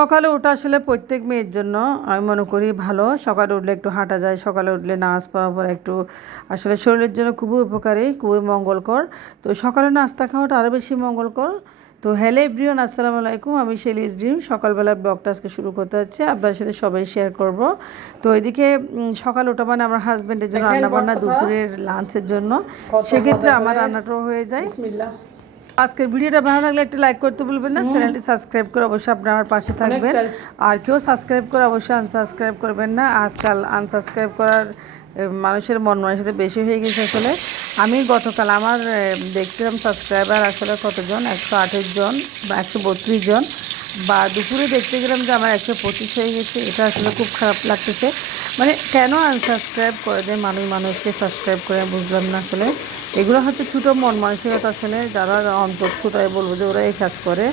সকালে ওঠা আসলে প্রত্যেক মেয়ের জন্য আমি মনে করি ভালো। সকালে উঠলে একটু হাঁটা যায়, সকালে উঠলে নামাজ পড়ার পর একটু আসলে শরীরের জন্য খুবই উপকারী, খুবই মঙ্গলকর। তো সকালে নাস্তা খাওয়াটা আরও বেশি মঙ্গলকর। তো হ্যালো এভরিওয়ান, আসসালামু আলাইকুম। আমি শেলিস ড্রিম সকালবেলার ব্লগটা আজকে শুরু করতে যাচ্ছি, আপনার সাথে সবাই শেয়ার করব। তো এদিকে সকাল ওঠা মানে আমার হাজব্যান্ডের জন্য রান্নাবান্না, দুপুরের লাঞ্চের জন্য, সেক্ষেত্রে আমার রান্নাটাও হয়ে যায়। আজকের ভিডিওটা ভালো লাগলে একটা লাইক করতে ভুলবেন না, চ্যানেলটি সাবস্ক্রাইব করে অবশ্যই আপনার আমার পাশে থাকবেন। আর কেউ সাবস্ক্রাইব করে অবশ্যই আনসাবস্ক্রাইব করবেন না। আজকাল আনসাবস্ক্রাইব করার মানুষের মন সাথে বেশি হয়ে গেছে আসলে। আমি গতকাল আমার দেখছিলাম সাবস্ক্রাইবার আসলে কতজন, 128 জন বা 132 জন, বা দুপুরে দেখতে গেলাম যে আমার 125 হয়ে গেছে। এটা আসলে খুব খারাপ লাগতেছে। মানে কেন আনসাবস্ক্রাইব করে দেয় মানুষকে সাবস্ক্রাইব করে, বুঝলাম না আসলে। এগুলো হচ্ছে ছোটো মন মানসিকতা আসলে, যারা অন্তর ছোটাই বলবো যে ওরা এই কাজ করে।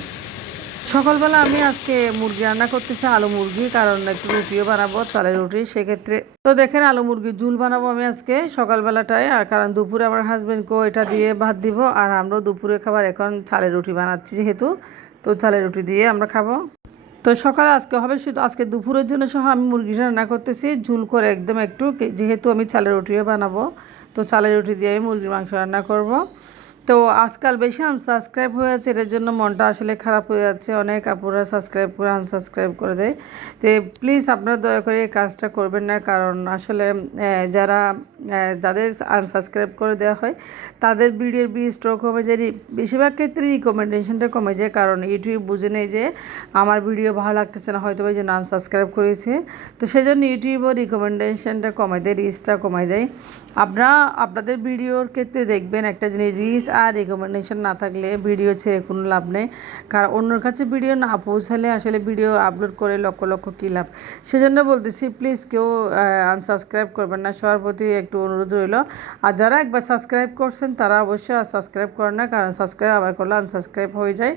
সকালবেলা আমি আজকে মুরগি রান্না করতেছি, আলু মুরগি, কারণ একটু রুটিও বানাবো, চালের রুটি। সেক্ষেত্রে তো দেখেন আলু মুরগির ঝুল বানাবো আমি আজকে সকালবেলাটায়। আর কারণ দুপুরে আমার হাজব্যান্ডকেও এটা দিয়ে ভাত দিব, আর আমরাও দুপুরে খাবার এখন চালের রুটি বানাচ্ছি যেহেতু, তো চালের রুটি দিয়ে আমরা খাবো। তো সকালে আজকে হবে শুধু, আজকে দুপুরের জন্য সহ আমি মুরগিটা রান্না করতেছি ঝুল করে একদম একটু, যেহেতু আমি চালের রুটিও বানাবো। তো চালের রুটি দিয়ে আমি মুরগির মাংস রান্না করব। তো আজকাল বেশি আনসাবস্ক্রাইব হয়ে যাচ্ছে, এটার জন্য মনটা আসলে খারাপ হয়ে যাচ্ছে। অনেক আপুরা সাবস্ক্রাইব করে আনসাবস্ক্রাইব করে দেয়। তো প্লিজ আপনারা দয়া করে এই কাজটা করবেন না, কারণ আসলে যাদের আনসাবস্ক্রাইব করে দেওয়া হয় তাদের ভিডিওর স্ট্রোক কমে যায়, বেশিরভাগ ক্ষেত্রে রিকমেন্ডেশনটা কমে যায়। কারণ ইউটিউব বুঝে নেই যে আমার ভিডিও ভালো লাগতেছে না, হয়তো যে আনসাবস্ক্রাইব করেছে। তো সেই জন্য ইউটিউবও রিকমেন্ডেশনটা কমায় দেয়, রিচটা কমায় দেয়। আপনাদের ভিডিওর ক্ষেত্রে দেখবেন একটা জিনিস, রিচ আর রিকমেন্ডেশন না থাকলে ভিডিও ছেড়ে কোনো লাভ নেই। কারণ অন্যর কাছে ভিডিও না পৌঁছালে আসলে ভিডিও আপলোড করে লক্ষ লক্ষ কী লাভ। সেজন্য বলতেছি প্লিজ কেউ আনসাবস্ক্রাইব করবেন না, সবার প্রতি একটু অনুরোধ রইল। আর যারা একবার সাবস্ক্রাইব করছেন তারা অবশ্যই সাবস্ক্রাইব করেন না, কারণ সাবস্ক্রাইব আবার করলে আনসাবস্ক্রাইব হয়ে যায়।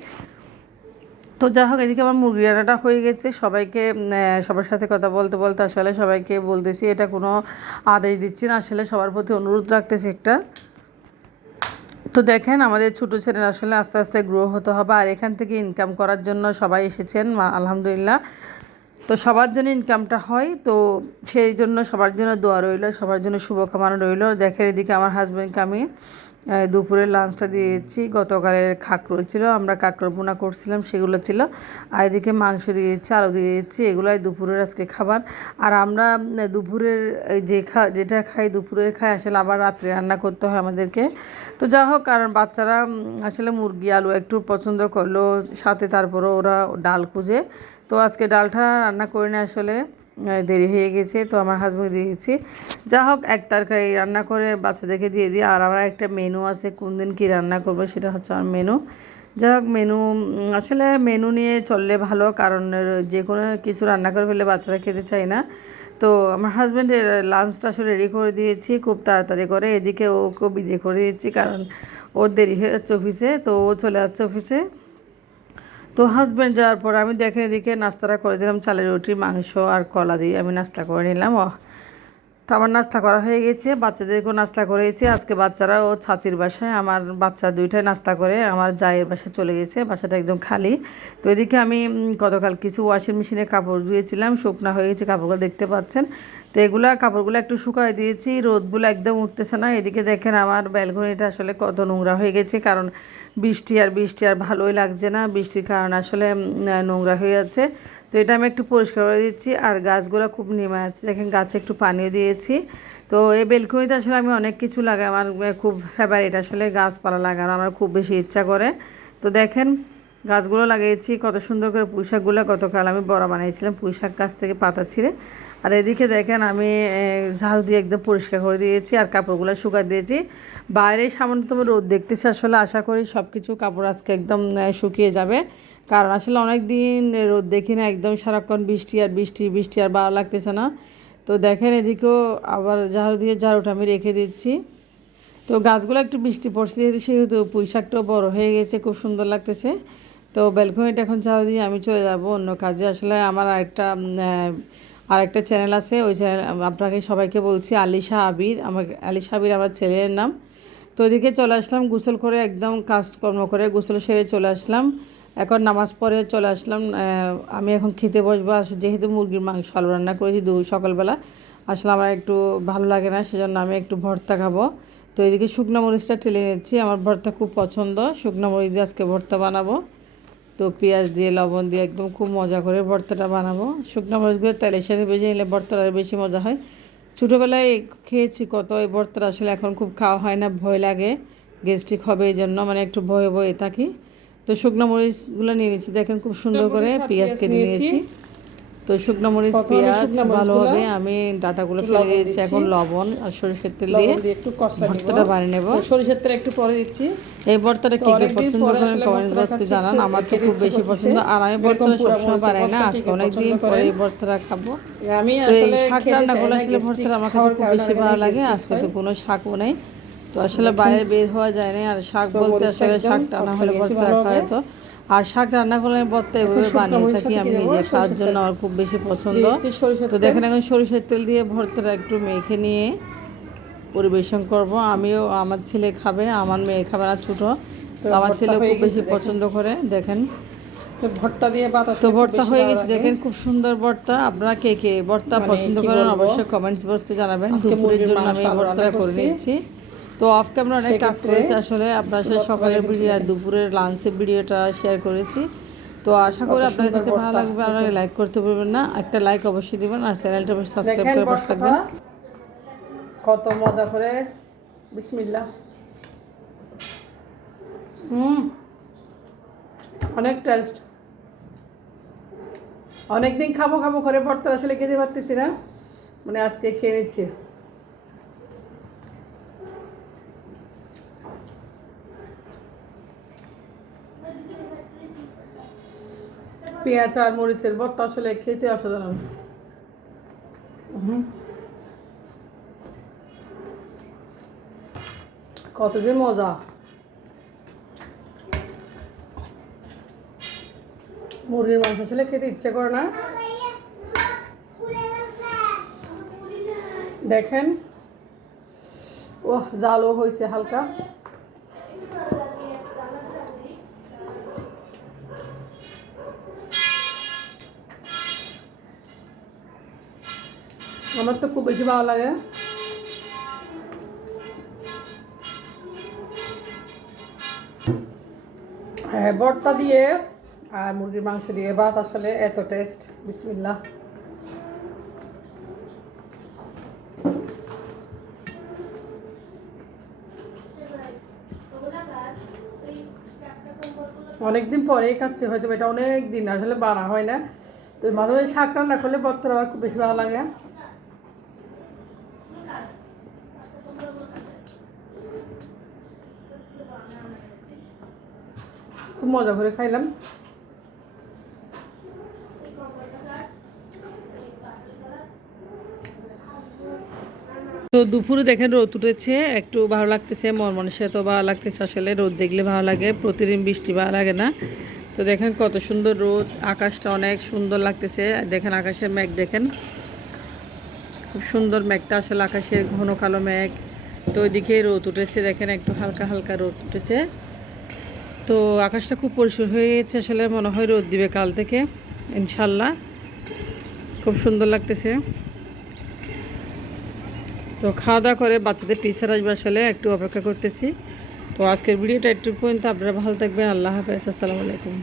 তো যাই হোক, এদিকে আমার মুরগি রান্নাটা হয়ে গেছে। সবার সাথে কথা বলতে বলতে আসলে সবাইকে বলতেছি, এটা কোনো আদেশ দিচ্ছি না, আসলে সবার প্রতি অনুরোধ রাখতেছি একটা। তো দেখেন আমাদের ছোটো ছেলেরা আসলে আস্তে আস্তে গ্রো হতে হবে, আর এখান থেকে ইনকাম করার জন্য সবাই এসেছেন আলহামদুলিল্লাহ। তো সবার জন্য ইনকামটা হয়, তো সেই জন্য সবার জন্য দোয়া রইল, সবার জন্য শুভকামনা রইল। দেখেন এদিকে আমার হাজব্যান্ডকে আমি দুপুরের লাঞ্চটা দিয়েছি। গতকালের খাকরো ছিল, আমরা কাঁকড়োর বোনা করছিলাম, সেগুলো ছিল। আর এদিকে মাংস দিয়েছি, আলু দিয়েছি, এগুলাই দুপুরের আজকে খাবার। আর আমরা দুপুরের যেটা খাই, দুপুরের খাই আসলে আবার রাত্রে রান্না করতে হয় আমাদেরকে। তো যা হোক, কারণ বাচ্চারা আসলে মুরগি আলু একটু পছন্দ করলো, সাথে তারপরও ওরা ডাল খুঁজে। তো আজকে ডালটা রান্না করে না, আসলে দেরি হয়ে গেছে, তো আমার হাজব্যান্ড দিয়েছি। যা হোক, এক তরকারি রান্না করে বাচ্চাদেরকে দিয়ে দিই। আর আমার একটা মেনু আছে, কোন দিন কী রান্না করবো সেটা হচ্ছে আমার মেনু। যা হোক, আসলে মেনু নিয়ে চললে ভালো, কারণ যে কোনো কিছু রান্না করে ফেললে বাচ্চারা খেতে চায় না। তো আমার হাজব্যান্ডের লাঞ্চটা আসলে রেডি করে দিয়েছি খুব তাড়াতাড়ি করে। এদিকে ওকে বিদে করে দিয়েছি, কারণ ওর দেরি হয়ে যাচ্ছে অফিসে, তো ও চলে যাচ্ছে অফিসে। তো হাজব্যান্ড যাওয়ার পর আমি দেখে এদিকে নাস্তাটা করে দিলাম, চালের রুটি, মাংস আর কলা দিয়ে আমি নাস্তা করে নিলাম। তো আমার নাস্তা করা হয়ে গেছে, বাচ্চাদেরকেও নাস্তা করেছি। আজকে বাচ্চারা ও ছাচির বাসায়, আমার বাচ্চা দুইটাই নাস্তা করে আমার জায়ের বাসায় চলে গেছে, বাসাটা একদম খালি। তো এদিকে আমি গতকাল কিছু ওয়াশিং মেশিনে কাপড় ধুয়েছিলাম, শুকনা হয়ে গেছে কাপড়গুলো, দেখতে পাচ্ছেন। তো কাপড়গুলো একটু শুকায় দিয়েছি, রোদগুলো একদম উঠতেছে না। এদিকে দেখেন আমার ব্যালকনিটা আসলে কত নোংরা হয়ে গেছে, কারণ বৃষ্টি আর ভালোই লাগছে না, বৃষ্টির কারণে আসলে নোংরা হয়ে যাচ্ছে। তো এটা আমি একটু পরিষ্কার করে দিচ্ছি। আর গাছগুলো খুব নেমে আছে, দেখেন গাছে একটু পানিও দিয়েছি। তো এই বেলকনিতে আসলে আমি অনেক কিছু লাগাই, আমার খুব ফেভারিট আসলে গাছপালা লাগানো, আমার খুব বেশি ইচ্ছা করে। তো দেখেন গাছগুলো লাগিয়েছি, কত সুন্দর করে পুঁইশাকগুলো গতকাল আমি বড়া বানিয়েছিলাম পুঁইশাক গাছ থেকে পাতা ছিঁড়ে। আর এদিকে দেখেন আমি ঝাড়ু দিয়ে একদম পরিষ্কার করে দিয়েছি, আর কাপড়গুলো শুকা দিয়েছি। বাইরে সামান্যতম রোদ দেখতেছি, আসলে আশা করি সব কিছু কাপড় আজকে একদম শুকিয়ে যাবে, কারণ আসলে অনেক দিন রোদ দেখি না, একদম সারাক্ষণ বৃষ্টি আর ভালো লাগতেছে না। তো দেখেন এদিকেও আবার ঝাড়ুটা আমি রেখে দিচ্ছি। তো গাছগুলো একটু বৃষ্টি পড়ছে সেহেতু পুঁইশাকটাও বড় হয়ে গেছে, খুব সুন্দর লাগতেছে। তো ব্যালকনিটা এখন ঝাড়ু দিয়ে আমি চলে যাব অন্য কাজে। আসলে আমার আরেকটা চ্যানেল আছে, ওই চ্যানেল আপনাকে সবাইকে বলছি, আলিশা আবির, আলিশা আবির আমার ছেলের নাম। তো ওইদিকে চলে আসলাম গোসল করে, একদম কাজকর্ম করে গোসল সেরে চলে আসলাম। এখন নামাজ পড়ে চলে আসলাম। আমি এখন খেতে বসবো। যেহেতু মুরগির মাংস আলু রান্না করেছি সকালবেলা, আসলে আমার একটু ভালো লাগে না, সেজন্য আমি একটু ভর্তা খাবো। তো এদিকে শুকনো মরিচটা টেলে নিচ্ছি, আমার ভর্তা খুব পছন্দ। শুকনো মরিচ দিয়ে আজকে ভর্তা বানাবো। তো পেঁয়াজ দিয়ে লবণ দিয়ে একদম খুব মজা করে ভর্তাটা বানাবো। শুকনো মরিচগুলো তেলের সাথে ভেজে নিলে ভর্তাটা বেশি মজা হয়। ছোটোবেলায় খেয়েছি কত এই ভর্তাটা, আসলে এখন খুব খাওয়া হয় না, ভয় লাগে গ্যাস্ট্রিক হবে, এই জন্য মানে একটু ভয়ে ভয়ে থাকি। তো শুকনো মরিচগুলো নিয়ে নিয়েছি, দেখেন খুব সুন্দর করে পেঁয়াজ কেটে নিয়েছি। তো শুকনো মরিচ পেঁয়াজ ভালোভাবে আমি ডাটাগুলো ফেলে দিয়েছি। এখন লবণ আর সরিষার তেল দিয়ে একটু ভর্তাটা বানিয়ে নেব। সরিষার তেল একটু পরে দিচ্ছি। এই ভর্তাটা কে কে পছন্দ করেন কমেন্ট বক্সে জানান। আমার তো খুব বেশি পছন্দ, আর আমি ভর্তাটা সবসময় বানাই না, আজকে অনেকদিন পরে এই ভর্তাটা খাবো। তো এই শাক রান্না করলে আসলে ভর্তাটা আমার কাছে খুব বেশি ভালো লাগে। আজকে তো কোনো শাকও নেই, তো আসলে বাইরে বের হওয়া যায় না। আর শাক বলতে আসলে শাকটা না হলে ভর্তা রাখা হয়তো। আর শাক রান্না করলে আমি ভর্তা এভাবে বানিয়ে থাকি, আমি নিজে খাওয়ার জন্য আমার খুব বেশি পছন্দ। তো দেখেন এখন সরিষার তেল দিয়ে ভর্তাটা একটু মেখে নিয়ে পরিবেশন করব। আমিও, আমার ছেলে খাবে, আমার মেয়ে খাবে না ছোটো, তো আমার ছেলে খুব বেশি পছন্দ করে। দেখেন ভর্তা দিয়ে তো ভর্তা হয়ে গেছে, দেখেন খুব সুন্দর ভর্তা। আপনারা কে কে ভর্তা পছন্দ করেন অবশ্যই কমেন্টস বক্সে জানাবেন। দুপুরের জন্য আমি ভর্তাটা করে নিচ্ছি। তো অফ ক্যামেরা অনেক কাজ করেছি আসলে, আপনার সাথে সকালের ভিডিও আর দুপুরের লাঞ্চের ভিডিওটা শেয়ার করেছি। তো আশা করি আপনাদের কাছে ভালো লাগবে। আপনারা লাইক করতে পারবেন না, একটা লাইক অবশ্যই দিবেন, আর চ্যানেলটা অবশ্যই সাবস্ক্রাইব করে পাশে থাকবেন। কত মজা করে, বিসমিল্লাহ। অনেক টেস্ট। অনেকদিন খাবো খাবো করে ভর্তা আসলে খেতে পারতেছি না, মানে আজকে খেয়ে নিচ্ছি। পেঁয়াজ আর মরিচের ভর্তা আসলে খেতে অসাধারণ। কত যে মজা। মুরগির মাংস আসলে খেতে ইচ্ছে করে না। দেখেন ওহ, জালও হয়েছে হালকা। আমার তো খুব বেশি ভালো লাগে। হ্যাঁ, ভর্তা দিয়ে আর মুরগির মাংস দিয়ে ভাত আসলে এত টেস্ট, বিসমিল্লাহ। অনেকদিন পরেই খাচ্ছি, হয়তো এটা অনেক দিন আসলে বানা হয় না। তো মাঝে মাঝে শাক রান্না করলে ভর্তাটা আমার খুব বেশি ভালো লাগে। খুব মজা করে খাইলাম। তো দুপুরে দেখেন রোদ উঠেছে, একটু ভালো লাগতেছে, মন মানুষের তো ভালো লাগতেছে। আসলে রোদ দেখলে ভালো লাগে, প্রতিদিন বৃষ্টি ভালো লাগে না। তো দেখেন কত সুন্দর রোদ, আকাশটা অনেক সুন্দর লাগতেছে। দেখেন আকাশের মেঘ, দেখেন খুব সুন্দর মেঘটা, আসলে আকাশের ঘন কালো মেঘ। তো ওইদিকে রোদ উঠেছে, দেখেন একটু হালকা হালকা রোদ উঠেছে। তো আকাশটা খুব পরিষ্কার হয়ে গেছে, আসলে মনে হয় রোদ দিবে কাল থেকে ইনশাল্লাহ। খুব সুন্দর লাগতেছে। তো খাওয়া দাওয়া করে বাচ্চাদের টিচার আসবে, আসলে একটু অপেক্ষা করতেছি। তো আজকের ভিডিওটা একটু পর্যন্ত, আপনারা ভালো থাকবেন। আল্লাহ হাফেজ, আসসালামু আলাইকুম।